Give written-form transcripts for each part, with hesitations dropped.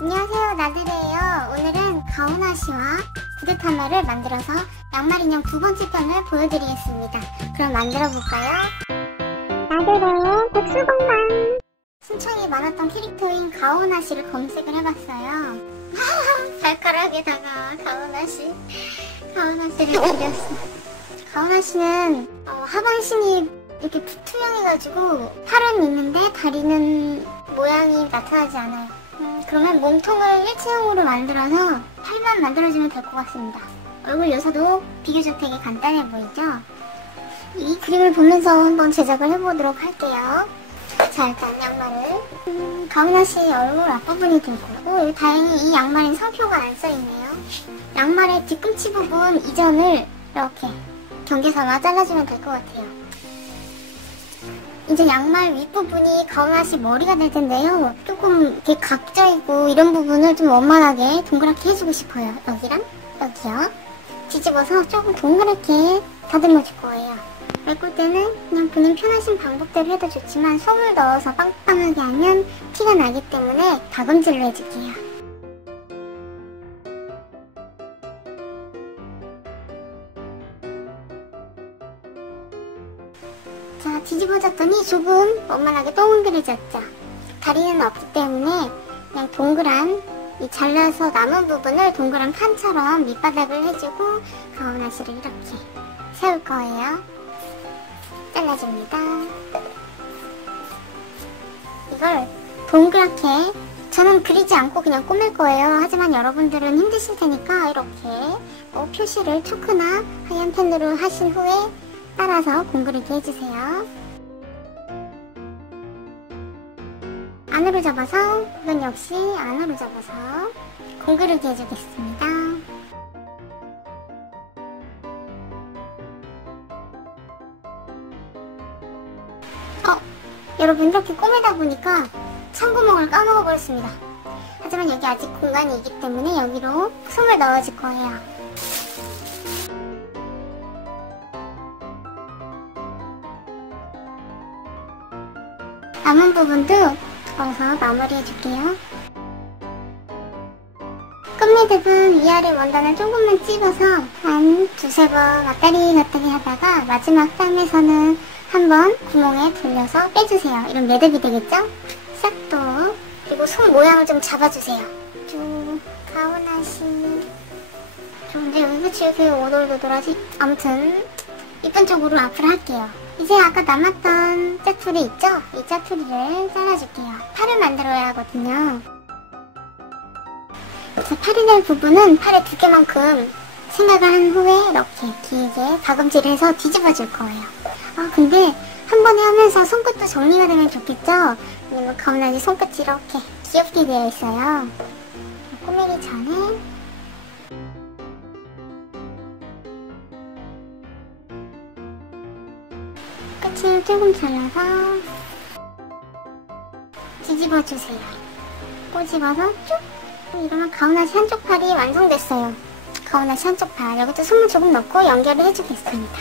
안녕하세요, 나들이에요. 오늘은 가오나시와 구두타마를 만들어서 양말 인형 두 번째 편을 보여드리겠습니다. 그럼 만들어볼까요? 나들이의 백수공방. 신청이 많았던 캐릭터인 가오나시를 검색을 해봤어요. 발가락에다가 가오나시를 그렸어. 가오나시는 하반신이 이렇게 투명해가지고 팔은 있는데 다리는 모양이 나타나지 않아요. 그러면 몸통을 일체형으로 만들어서 팔만 만들어주면 될 것 같습니다. 얼굴 묘사도 비교적 되게 간단해 보이죠? 이 그림을 보면서 한번 제작을 해보도록 할게요. 자, 일단 양말을 가오나시 얼굴 앞부분이 들고 다행히 이 양말엔 상표가 안 써있네요. 양말의 뒤꿈치 부분 이전을 이렇게 경계선으로 잘라주면 될 것 같아요. 이제 양말 윗부분이 가오나시 머리가 될 텐데요. 조금 이렇게 각져있고 이런 부분을 좀 원만하게 동그랗게 해주고 싶어요. 여기랑 여기요. 뒤집어서 조금 동그랗게 다듬어 줄 거예요. 메꿀 때는 그냥 본인 편하신 방법대로 해도 좋지만 솜을 넣어서 빵빵하게 하면 티가 나기 때문에 다금질로 해줄게요. 자, 뒤집어졌더니 조금 원만하게 동그래졌죠. 다리는 없기 때문에 그냥 동그란 이 잘라서 남은 부분을 동그란 칸처럼 밑바닥을 해주고 가오나시를 이렇게 세울 거예요. 잘라줍니다. 이걸 동그랗게 저는 그리지 않고 그냥 꾸밀 거예요. 하지만 여러분들은 힘드실 테니까 이렇게 표시를 초크나 하얀 펜으로 하신 후에 따라서 공그리게 해주세요. 안으로 잡아서 이건 역시 안으로 잡아서 공그리게 해주겠습니다. 여러분 이렇게 꾸미다 보니까 창구멍을 까먹어 버렸습니다. 하지만 여기 아직 공간이 있기 때문에 여기로 솜을 넣어줄 거예요. 남은 부분도 넣어서 마무리해줄게요. 끝매듭은 위아래 원단을 조금만 찝어서 한 두세 번 왔다리 갔다리 하다가 마지막 땀에서는 한번 구멍에 돌려서 빼주세요. 이런 매듭이 되겠죠? 싹도. 그리고 손 모양을 좀 잡아주세요. 쭉 가오나시. 근데 여기 그치 이렇게 오돌도돌하지? 아무튼 이쁜 쪽으로 앞으로 할게요. 이제 아까 남았던 짜투리 있죠? 이 짜투리를 잘라줄게요. 팔을 만들어야 하거든요. 자, 팔이 될 부분은 팔의 두께만큼 생각을 한 후에 이렇게 길게 가금질을 해서 뒤집어 줄 거예요. 근데 한 번에 하면서 손끝도 정리가 되면 좋겠죠? 왜냐면 가오나시 손끝이 이렇게 귀엽게 되어 있어요. 꾸미기 전에 끝을 조금 잘라서 뒤집어 주세요. 꼬집어서 쭉! 이러면 가오나시 한쪽 팔이 완성됐어요. 가오나시 한쪽 팔. 여기도 솜을 조금 넣고 연결을 해주겠습니다.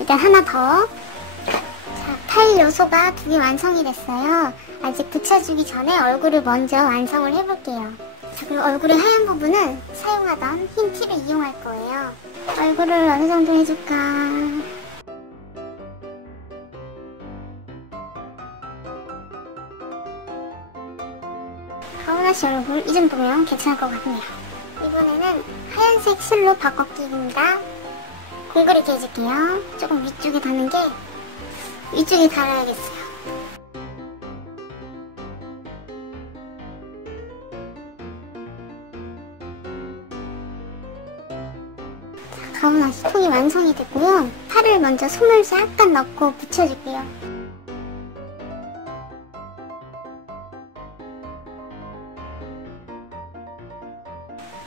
일단 하나 더. 자, 팔 요소가 두 개 완성이 됐어요. 아직 붙여주기 전에 얼굴을 먼저 완성을 해볼게요. 자, 그리고 얼굴의 하얀 부분은 사용하던 흰 티를 이용할 거예요. 얼굴을 어느 정도 해줄까? 가오나시 얼굴 이 정도면 괜찮을 것 같네요. 이번에는 하얀색 실로 바꿔끼기입니다. 공그리게 해줄게요. 조금 위쪽에 닿는 게 위쪽에 달아야겠어요. 자, 가오나시 통이 완성이 됐고요. 팔을 먼저 솜을 약간 넣고 붙여줄게요.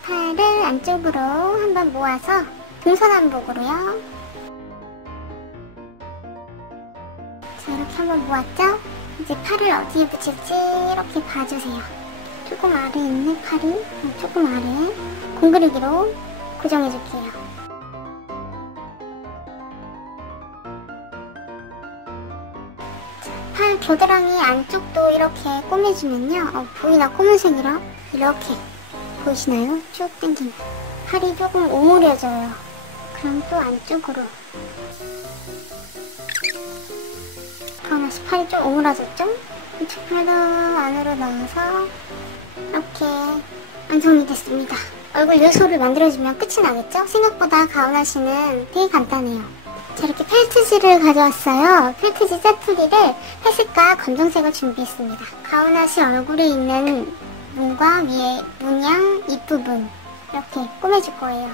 팔을 안쪽으로 한번 모아서 동서남북으로요. 자, 이렇게 한번 모았죠? 이제 팔을 어디에 붙일지 이렇게 봐주세요. 조금 아래에 있는 팔이 조금 아래에 공그리기로 고정해줄게요. 팔 겨드랑이 안쪽도 이렇게 꾸며주면요. 보이나? 검은색이라 이렇게 보이시나요? 쭉 당기면 팔이 조금 오므려져요. 그럼 또 안쪽으로. 가오나씨 팔이 좀 오므라졌죠? 이쪽 팔도 안으로 넣어서 이렇게 완성이 됐습니다. 얼굴 요소를 만들어주면 끝이 나겠죠? 생각보다 가오나씨는 되게 간단해요. 자, 이렇게 펠트지를 가져왔어요. 펠트지 짜투리를 회색과 검정색을 준비했습니다. 가오나씨 얼굴에 있는 눈과 위에 문양 입부분 이렇게 꾸며줄 거예요.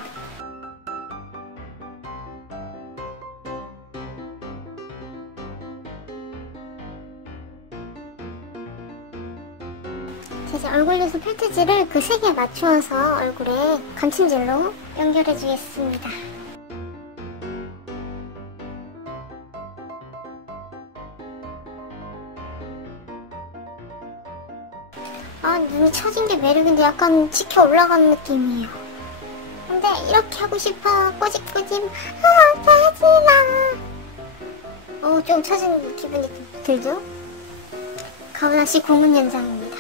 이제 얼굴 요소 펠트지를 그 색에 맞추어서 얼굴에 건침질로 연결해 주겠습니다. 아, 눈이 처진 게 매력인데 약간 치켜 올라가는 느낌이에요. 근데 이렇게 하고 싶어. 꼬집꼬집. 짜증나. 좀 처진 기분이 들죠? 가오나씨 고문 현장입니다.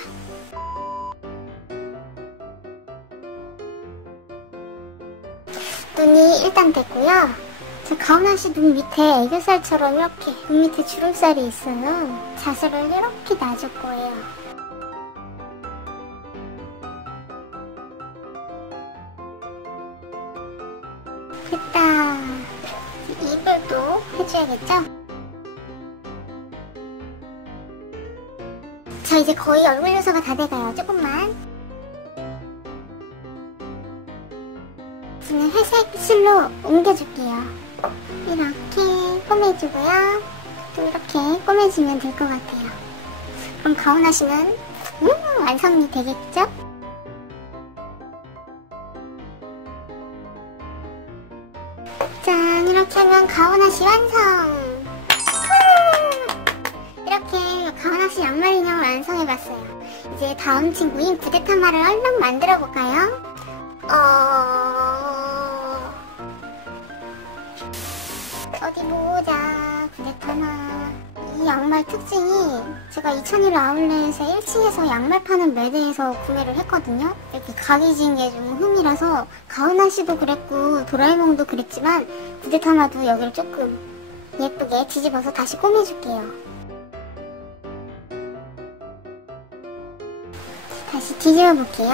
눈이 일단 됐고요. 자, 가오나씨 눈 밑에 애교살처럼 이렇게 눈 밑에 주름살이 있어요. 자세를 이렇게 놔줄 거예요. 됐다. 입을도 해줘야겠죠? 자, 이제 거의 얼굴 요소가 다 돼가요. 조금만. 지금 회색 실로 옮겨줄게요. 이렇게 꼬매주고요. 또 이렇게 꼬매주면 될 것 같아요. 그럼 가오나씨는 완성이 되겠죠? 짠, 이렇게 하면 가오나씨 완성! 이렇게 가오나씨 양말 인형을 완성해봤어요. 이제 다음 친구인 구데타마를 얼른 만들어볼까요? 어디 보자. 구데타마. 이 양말 특징이 제가 2001 아울렛에서 1층에서 양말 파는 매대에서 구매를 했거든요. 이렇게 각이 지은 게 좀 흠이라서 가오나씨도 그랬고 도라에몽도 그랬지만 구데타마도 여기를 조금 예쁘게 뒤집어서 다시 꾸며줄게요. 다시 뒤집어 볼게요.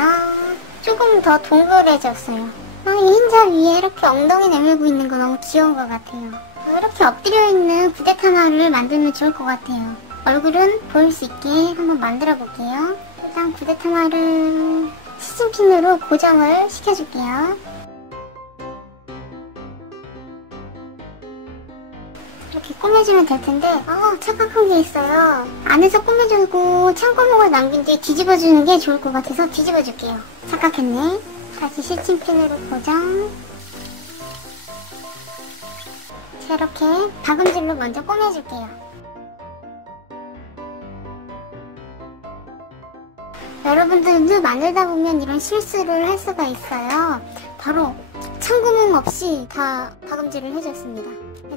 조금 더 동그래졌어요. 이 흰자 위에 이렇게 엉덩이 내밀고 있는 거 너무 귀여운 것 같아요. 이렇게 엎드려 있는 구데타마를 만들면 좋을 것 같아요. 얼굴은 보일 수 있게 한번 만들어 볼게요. 일단 구데타마를 시즌핀으로 고정을 시켜줄게요. 이렇게 꾸며주면 될 텐데 착각한 게 있어요. 안에서 꾸며주고 창구멍을 남긴 뒤에 뒤집어주는 게 좋을 것 같아서 뒤집어줄게요. 착각했네. 다시 시즌핀으로 고정. 자, 이렇게 박음질로 먼저 꾸며줄게요. 여러분들도 만들다 보면 이런 실수를 할 수가 있어요. 바로 창구멍 없이 다 박음질을 해줬습니다.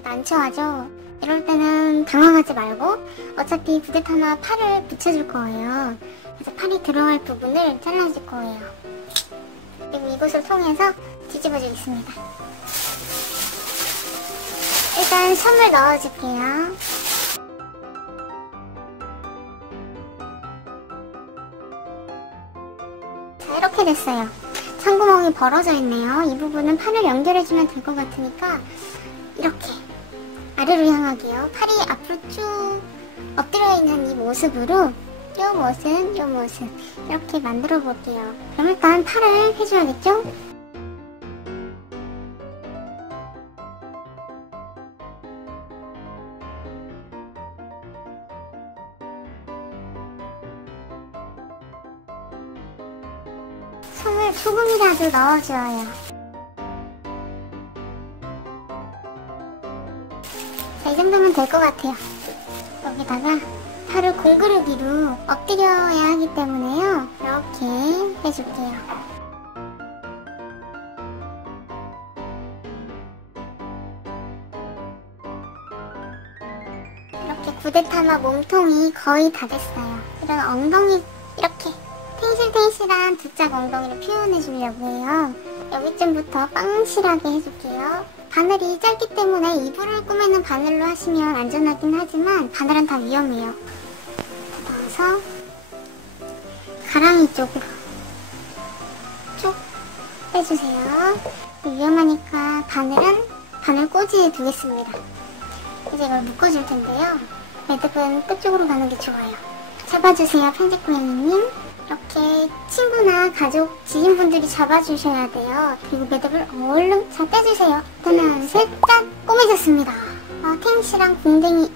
난처하죠? 이럴 때는 당황하지 말고 어차피 구데타마 팔을 붙여줄 거예요. 그래서 팔이 들어갈 부분을 잘라줄 거예요. 그리고 이곳을 통해서 뒤집어 주겠습니다. 일단 솜을 넣어줄게요. 자, 이렇게 됐어요. 창구멍이 벌어져 있네요. 이 부분은 팔을 연결해주면 될 것 같으니까 이렇게 아래로 향하게요. 팔이 앞으로 쭉 엎드려 있는 이 모습으로 요 모습 이렇게 만들어 볼게요. 그럼 일단 팔을 해줘야겠죠? 솜을 조금이라도 넣어줘요. 자, 이 정도면 될 것 같아요. 여기다가 팔을 공그르기로 엎드려야 하기 때문에요. 이렇게 해줄게요. 이렇게 구데타마 몸통이 거의 다 됐어요. 이런 엉덩이 이렇게 탱실탱실한 두 짝 엉덩이를 표현해 주려고 해요. 여기쯤부터 빵실하게 해줄게요. 바늘이 짧기 때문에 이불을 꾸미는 바늘로 하시면 안전하긴 하지만 바늘은 다 위험해요. 넣어서 가랑이 쪽으로 쭉 빼주세요. 위험하니까 바늘 꼬지에 두겠습니다. 이제 이걸 묶어줄 텐데요. 매듭은 끝쪽으로 가는 게 좋아요. 잡아주세요, 편집고양이님. 이렇게 친구나 가족, 지인분들이 잡아주셔야 돼요. 그리고 매듭을 얼른 잘 떼주세요. 하나, 셋, 짠! 꼬매졌습니다. 탱실랑 궁뎅이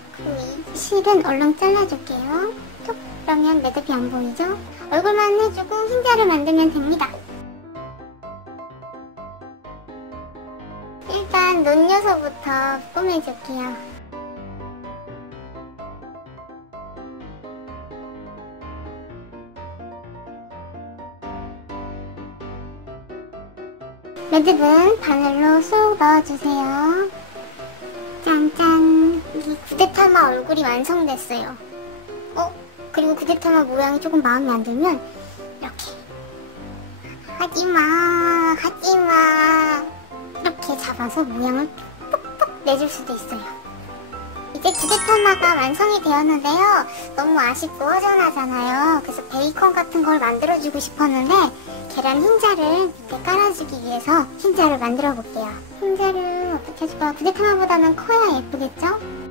실은 얼른 잘라줄게요. 톡! 그러면 매듭이 안 보이죠? 얼굴만 해주고 흰자를 만들면 됩니다. 일단 눈 요소부터 꾸며줄게요. 매듭은 바늘로 쏙 넣어주세요. 짠짠! 이 구데타마 얼굴이 완성됐어요. 그리고 구데타마 모양이 조금 마음에 안 들면 이렇게 하지마 이렇게 잡아서 모양을 톡톡 내줄 수도 있어요. 이제 구데타마가 완성이 되었는데요. 너무 아쉽고 허전하잖아요. 그래서 베이컨 같은 걸 만들어주고 싶었는데 계란 흰자를 밑에 깔아주기 위해서 흰자를 만들어 볼게요. 흰자를 어떻게 해줄까? 구데타마보다는 커야 예쁘겠죠?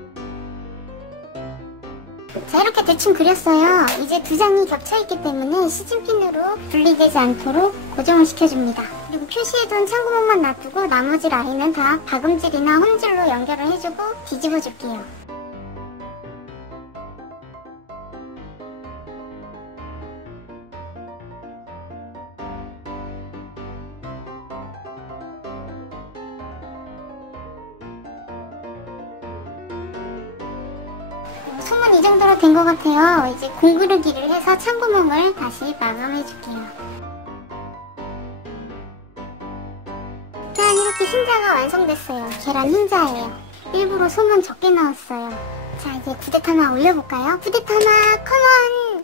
자, 이렇게 대충 그렸어요. 이제 두 장이 겹쳐있기 때문에 시즌핀으로 분리되지 않도록 고정을 시켜줍니다. 그리고 표시해둔 참고문만 놔두고 나머지 라인은 다 박음질이나 홈질로 연결을 해주고 뒤집어 줄게요. 소문 이 정도로 된 것 같아요. 이제 공그르기를 해서 참구멍을 다시 마감해줄게요. 짠! 이렇게 흰자가 완성됐어요. 계란 흰자예요. 일부러 소문 적게 넣었어요. 자, 이제 구데타마 올려볼까요? 구데타마 컴온!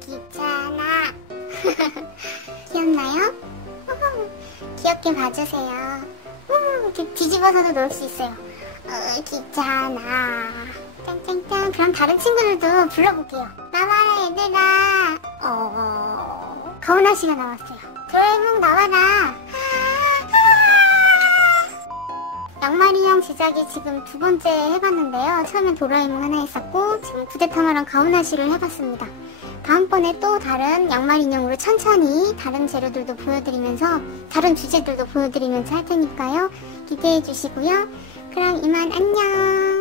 귀찮아. 귀엽나요? 귀엽게 봐주세요. 이렇게 뒤집어서도 넣을 수 있어요. 귀찮아. 짠짠짠. 그럼 다른 친구들도 불러볼게요. 나와라 얘들아. 가오나씨가 나왔어요. 도라에몽 나와라. 양말 인형 제작이 지금 두 번째 해봤는데요. 처음엔 도라에몽 하나 했었고 지금 구데타마랑 가오나씨를 해봤습니다. 다음번에 또 다른 양말 인형으로 천천히 다른 재료들도 보여드리면서 다른 주제들도 보여드리면서 할 테니까요. 기대해 주시고요. 그럼 이만 안녕.